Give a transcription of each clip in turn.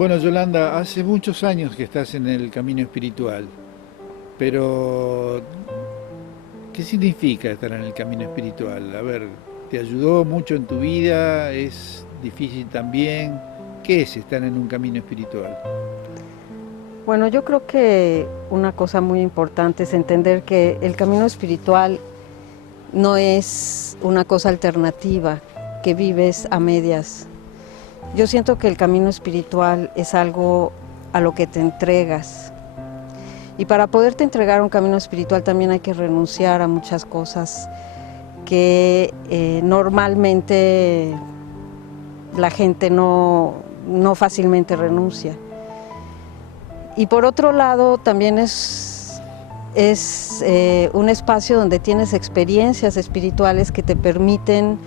Bueno, Yolanda, hace muchos años que estás en el camino espiritual, pero ¿qué significa estar en el camino espiritual? A ver, ¿te ayudó mucho en tu vida? ¿Es difícil también? ¿Qué es estar en un camino espiritual? Bueno, yo creo que una cosa muy importante es entender que el camino espiritual no es una cosa alternativa que vives a medias. Yo siento que el camino espiritual es algo a lo que te entregas. Y para poderte entregar a un camino espiritual también hay que renunciar a muchas cosas que normalmente la gente no fácilmente renuncia. Y por otro lado también es un espacio donde tienes experiencias espirituales que te permiten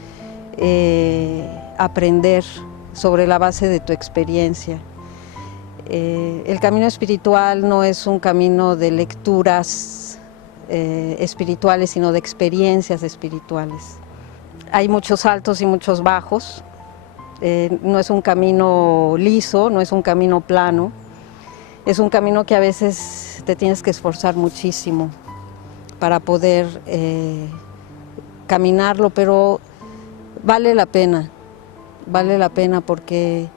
aprender sobre la base de tu experiencia. El camino espiritual no es un camino de lecturas espirituales, sino de experiencias espirituales. Hay muchos altos y muchos bajos, no es un camino liso, no es un camino plano, es un camino que a veces te tienes que esforzar muchísimo para poder caminarlo, pero vale la pena porque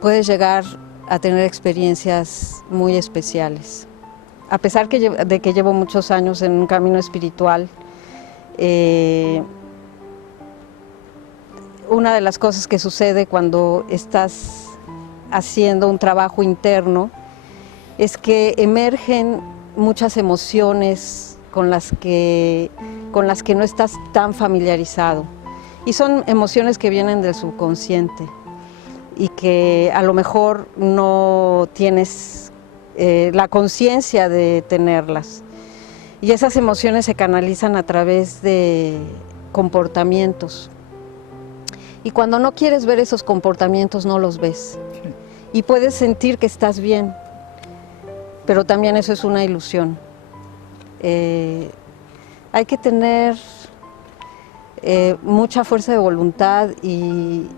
puedes llegar a tener experiencias muy especiales. A pesar de que llevo muchos años en un camino espiritual, una de las cosas que sucede cuando estás haciendo un trabajo interno es que emergen muchas emociones con las que no estás tan familiarizado. Y son emociones que vienen del subconsciente y que a lo mejor no tienes la conciencia de tenerlas. Y esas emociones se canalizan a través de comportamientos. Y cuando no quieres ver esos comportamientos, no los ves. Y puedes sentir que estás bien, pero también eso es una ilusión. Hay que tener mucha fuerza de voluntad y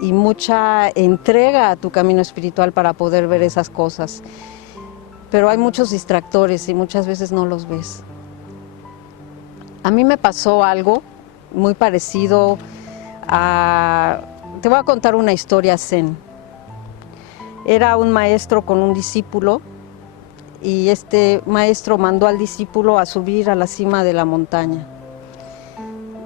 mucha entrega a tu camino espiritual para poder ver esas cosas. Pero hay muchos distractores y muchas veces no los ves. A mí me pasó algo muy parecido a... Te voy a contar una historia zen. Era un maestro con un discípulo y este maestro mandó al discípulo a subir a la cima de la montaña.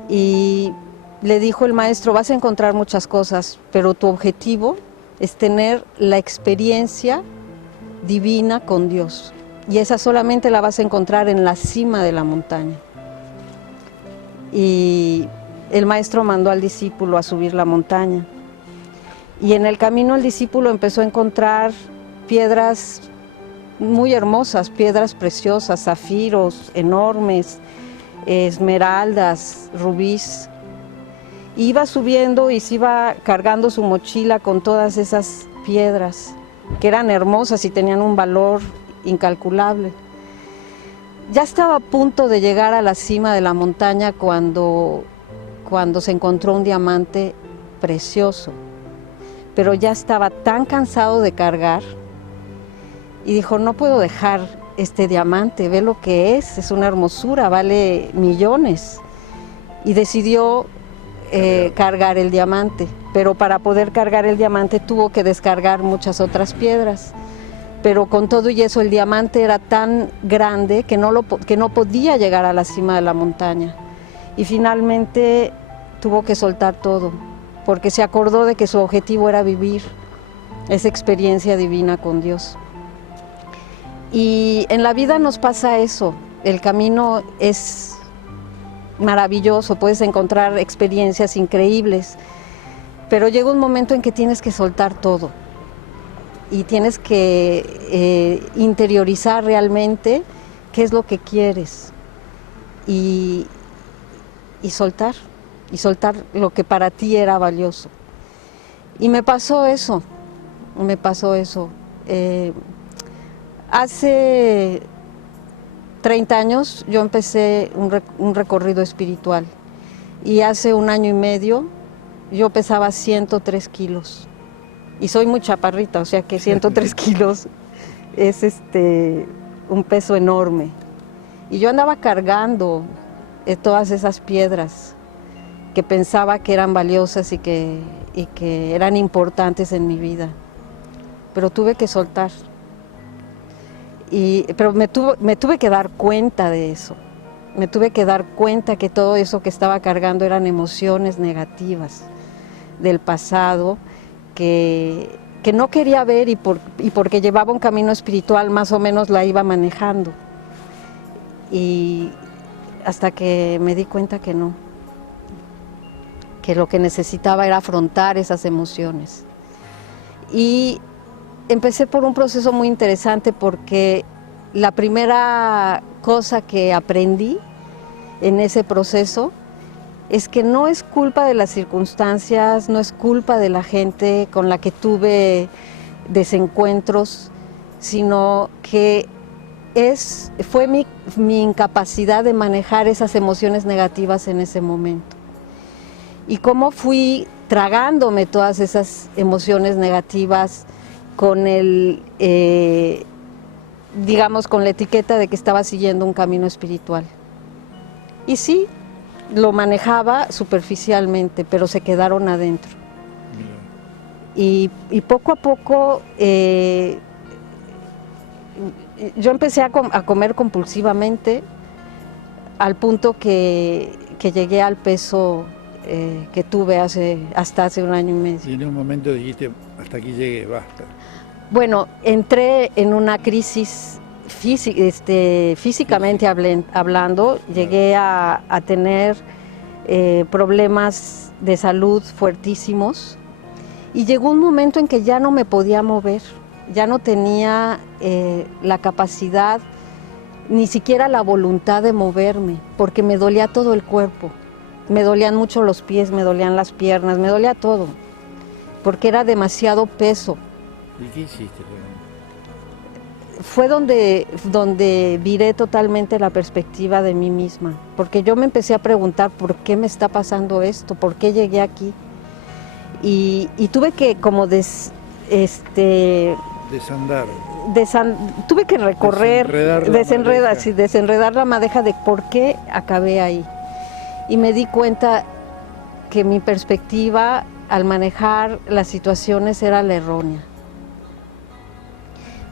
Y le dijo el maestro, vas a encontrar muchas cosas, pero tu objetivo es tener la experiencia divina con Dios. Y esa solamente la vas a encontrar en la cima de la montaña. Y el maestro mandó al discípulo a subir la montaña. Y en el camino el discípulo empezó a encontrar piedras muy hermosas, piedras preciosas, zafiros enormes, esmeraldas, rubíes. Iba subiendo y se iba cargando su mochila con todas esas piedras, que eran hermosas y tenían un valor incalculable. Ya estaba a punto de llegar a la cima de la montaña cuando se encontró un diamante precioso, pero ya estaba tan cansado de cargar y dijo, no puedo dejar este diamante, ve lo que es una hermosura, vale millones. Y decidió cargar el diamante, pero para poder cargar el diamante tuvo que descargar muchas otras piedras. Pero con todo y eso el diamante era tan grande que no podía llegar a la cima de la montaña. Y finalmente tuvo que soltar todo, porque se acordó de que su objetivo era vivir esa experiencia divina con Dios. Y en la vida nos pasa eso, el camino es maravilloso, puedes encontrar experiencias increíbles, pero llega un momento en que tienes que soltar todo y tienes que interiorizar realmente qué es lo que quieres y soltar lo que para ti era valioso. Y me pasó eso. Hace 30 años yo empecé un recorrido espiritual y hace 1 año y medio yo pesaba 103 kilos y soy muy chaparrita, o sea que 103 kilos es un peso enorme. Y yo andaba cargando todas esas piedras que pensaba que eran valiosas y que eran importantes en mi vida, pero tuve que soltar. Pero me tuve que dar cuenta de eso. Me tuve que dar cuenta que todo eso que estaba cargando eran emociones negativas del pasado que no quería ver y porque llevaba un camino espiritual más o menos la iba manejando. Y hasta que me di cuenta que no, que lo que necesitaba era afrontar esas emociones. Y empecé por un proceso muy interesante porque la primera cosa que aprendí en ese proceso es que no es culpa de las circunstancias, no es culpa de la gente con la que tuve desencuentros, sino que fue mi incapacidad de manejar esas emociones negativas en ese momento. Y cómo fui tragándome todas esas emociones negativas con digamos, con la etiqueta de que estaba siguiendo un camino espiritual. Y sí, lo manejaba superficialmente, pero se quedaron adentro. Y poco a poco yo empecé a comer compulsivamente al punto que llegué al peso que tuve hasta hace 1 año y medio. Y en un momento dijiste, hasta aquí llegué, basta. Bueno, entré en una crisis físicamente hablando, llegué a tener problemas de salud fuertísimos y llegó un momento en que ya no me podía mover, ya no tenía la capacidad, ni siquiera la voluntad de moverme, porque me dolía todo el cuerpo, me dolían mucho los pies, me dolían las piernas, me dolía todo, porque era demasiado peso. ¿Y qué hiciste? Fue donde viré totalmente la perspectiva de mí misma, porque yo me empecé a preguntar por qué me está pasando esto, por qué llegué aquí. Y tuve que como desandar. Tuve que recorrer, desenredar la madeja de por qué acabé ahí. Y me di cuenta que mi perspectiva al manejar las situaciones era la errónea.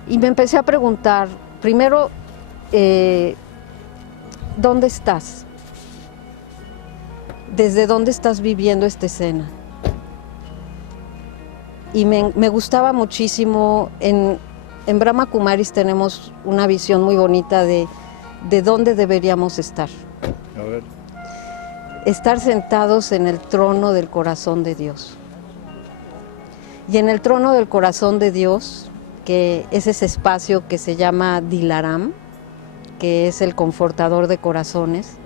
Y me empecé a preguntar, primero, ¿dónde estás? ¿Desde dónde estás viviendo esta escena? Y me gustaba muchísimo, en Brahma Kumaris tenemos una visión muy bonita de dónde deberíamos estar. A ver. Estar sentados en el trono del corazón de Dios. Y en el trono del corazón de Dios, que es ese espacio que se llama Dilaram, que es el confortador de corazones,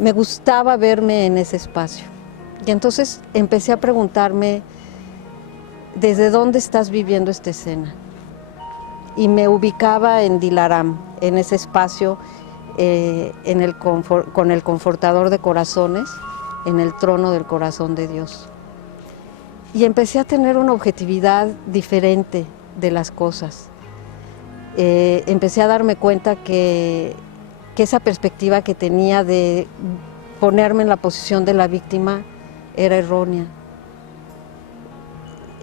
me gustaba verme en ese espacio. Y entonces empecé a preguntarme, ¿desde dónde estás viviendo esta escena? Y me ubicaba en Dilaram, en ese espacio, con el confortador de corazones, en el trono del corazón de Dios. Y empecé a tener una objetividad diferente de las cosas. Empecé a darme cuenta que esa perspectiva que tenía de ponerme en la posición de la víctima era errónea.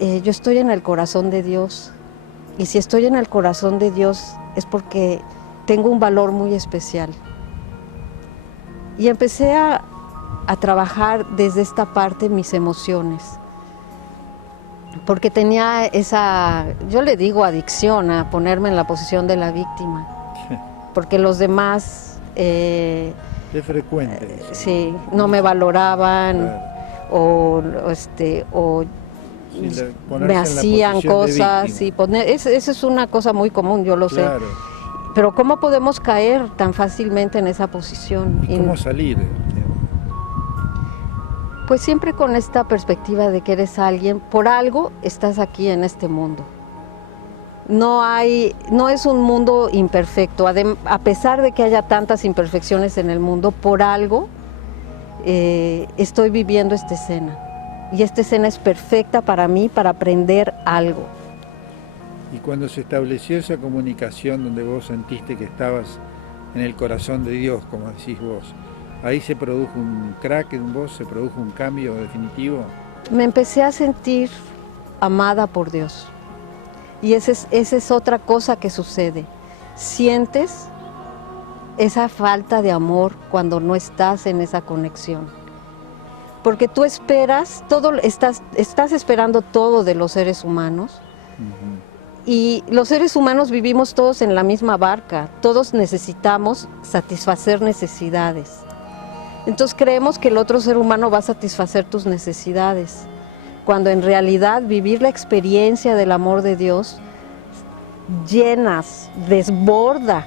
Yo estoy en el corazón de Dios, y si estoy en el corazón de Dios es porque tengo un valor muy especial. Y empecé a trabajar desde esta parte mis emociones, porque tenía yo le digo adicción a ponerme en la posición de la víctima, porque los demás es frecuente. Sí, no me valoraban, claro. o me hacían cosas. Esa es una cosa muy común, yo lo claro. sé. Pero ¿cómo podemos caer tan fácilmente en esa posición? ¿Y cómo salir? Pues siempre con esta perspectiva de que eres alguien, por algo estás aquí en este mundo. No es un mundo imperfecto, a pesar de que haya tantas imperfecciones en el mundo, por algo estoy viviendo esta escena. y esta escena es perfecta para mí para aprender algo. Y cuando se estableció esa comunicación donde vos sentiste que estabas en el corazón de Dios, como decís vos, ahí se produjo un crack en vos, se produjo un cambio definitivo. Me empecé a sentir amada por Dios. Y esa es otra cosa que sucede. Sientes esa falta de amor cuando no estás en esa conexión. Porque tú esperas, estás esperando todo de los seres humanos. Y los seres humanos vivimos todos en la misma barca. Todos necesitamos satisfacer necesidades. Entonces creemos que el otro ser humano va a satisfacer tus necesidades, cuando en realidad vivir la experiencia del amor de Dios desborda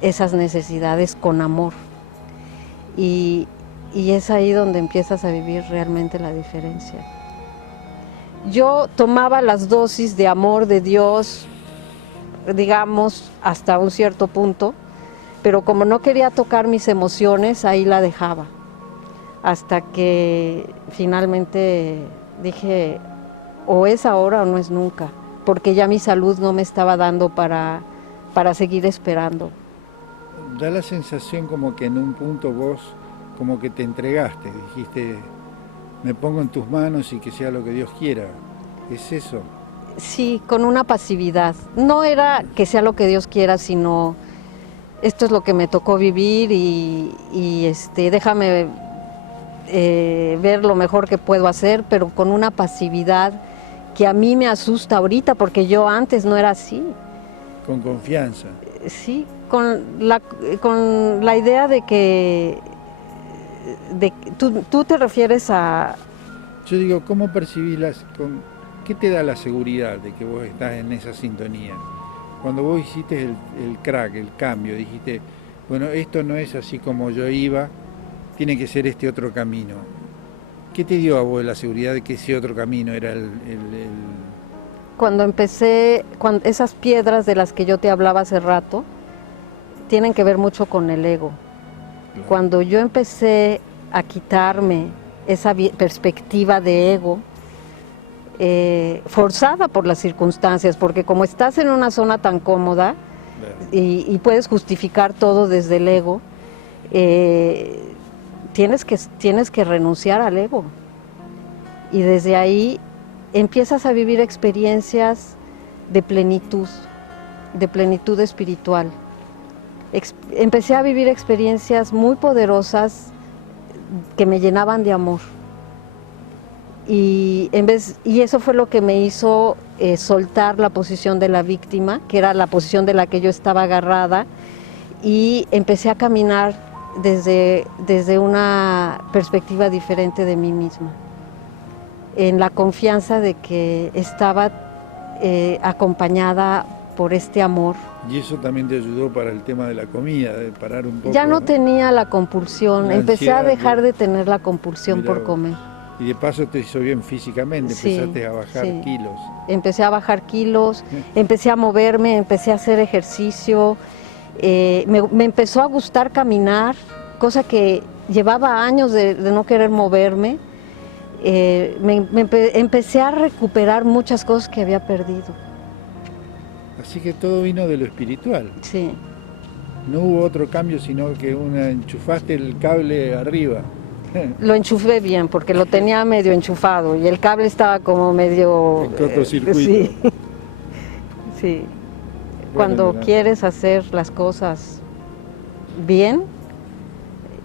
esas necesidades con amor. Y es ahí donde empiezas a vivir realmente la diferencia. Yo tomaba las dosis de amor de Dios, digamos, hasta un cierto punto, pero como no quería tocar mis emociones, ahí la dejaba. Hasta que finalmente dije, o es ahora o no es nunca, porque ya mi salud no me estaba dando para seguir esperando. Da la sensación como que en un punto vos como que te entregaste, dijiste, me pongo en tus manos y que sea lo que Dios quiera. ¿Es eso? Sí, con una pasividad. No era que sea lo que Dios quiera, sino esto es lo que me tocó vivir y déjame ver lo mejor que puedo hacer, pero con una pasividad que a mí me asusta ahorita, porque yo antes no era así. Con confianza. Sí, con la idea de que tú te refieres a... Yo digo, ¿cómo percibís qué te da la seguridad de que vos estás en esa sintonía? Cuando vos hiciste el crack, el cambio, dijiste, bueno, esto no es así como yo iba, tiene que ser este otro camino. ¿Qué te dio a vos la seguridad de que ese otro camino era Cuando empecé, esas piedras de las que yo te hablaba hace rato, tienen que ver mucho con el ego. Claro. Cuando yo empecé a quitarme esa perspectiva de ego, forzada por las circunstancias, porque como estás en una zona tan cómoda, claro, y puedes justificar todo desde el ego, tienes que renunciar al ego. Y desde ahí empiezas a vivir experiencias de plenitud espiritual. Empecé a vivir experiencias muy poderosas que me llenaban de amor. Y eso fue lo que me hizo soltar la posición de la víctima, que era la posición de la que yo estaba agarrada, y empecé a caminar desde una perspectiva diferente de mí misma, en la confianza de que estaba acompañada por este amor. Y eso también te ayudó para el tema de la comida, de parar un poco. Ya no tenía la compulsión, empecé a dejar de tener la compulsión por comer. Y de paso te hizo bien físicamente, empezaste a bajar kilos. Empecé a bajar kilos, empecé a moverme, empecé a hacer ejercicio, me empezó a gustar caminar, cosa que llevaba años de no querer moverme. Empecé a recuperar muchas cosas que había perdido. Así que todo vino de lo espiritual. Sí. No hubo otro cambio, sino que enchufaste el cable arriba. Lo enchufé bien, porque lo tenía medio enchufado y el cable estaba como medio... En cortocircuito. Sí. Sí. Bueno, Cuando quieres hacer las cosas bien,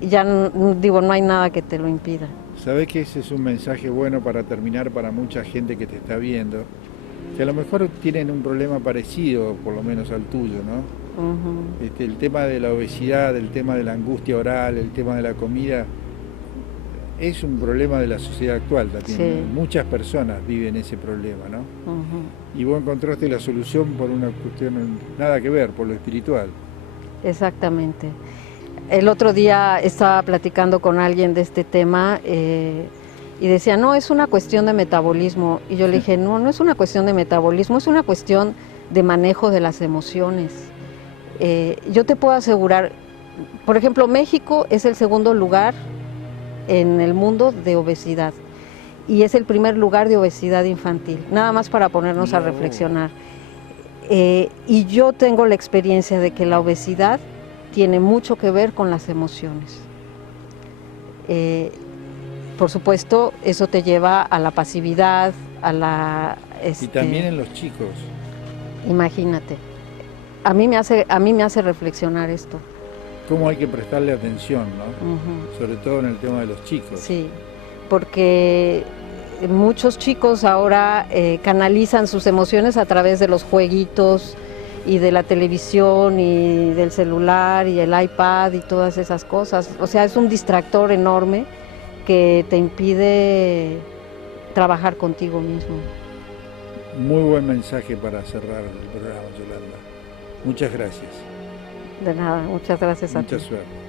ya no hay nada que te lo impida. Sabés que ese es un mensaje bueno para terminar para mucha gente que te está viendo, que a lo mejor tienen un problema parecido, por lo menos al tuyo, ¿no? El tema de la obesidad, el tema de la angustia oral, el tema de la comida, es un problema de la sociedad actual también. Sí. Muchas personas viven ese problema, ¿no? Y vos encontraste la solución por una cuestión nada que ver, por lo espiritual. Exactamente. El otro día estaba platicando con alguien de este tema y decía, no, es una cuestión de metabolismo. Y yo le dije, no es una cuestión de metabolismo, es una cuestión de manejo de las emociones. Yo te puedo asegurar, por ejemplo, México es el segundo lugar en el mundo de obesidad. y es el primer lugar de obesidad infantil, nada más para ponernos a reflexionar. Y yo tengo la experiencia de que la obesidad tiene mucho que ver con las emociones. Por supuesto, eso te lleva a la pasividad, a la... Y también en los chicos. Imagínate. A mí me hace reflexionar esto. Cómo hay que prestarle atención, ¿no? Sobre todo en el tema de los chicos. Sí, porque muchos chicos ahora canalizan sus emociones a través de los jueguitos y de la televisión y del celular y el iPad y todas esas cosas. O sea, es un distractor enorme que te impide trabajar contigo mismo. Muy buen mensaje para cerrar el programa, Yolanda. Muchas gracias. De nada, muchas gracias a ti. Mucha suerte.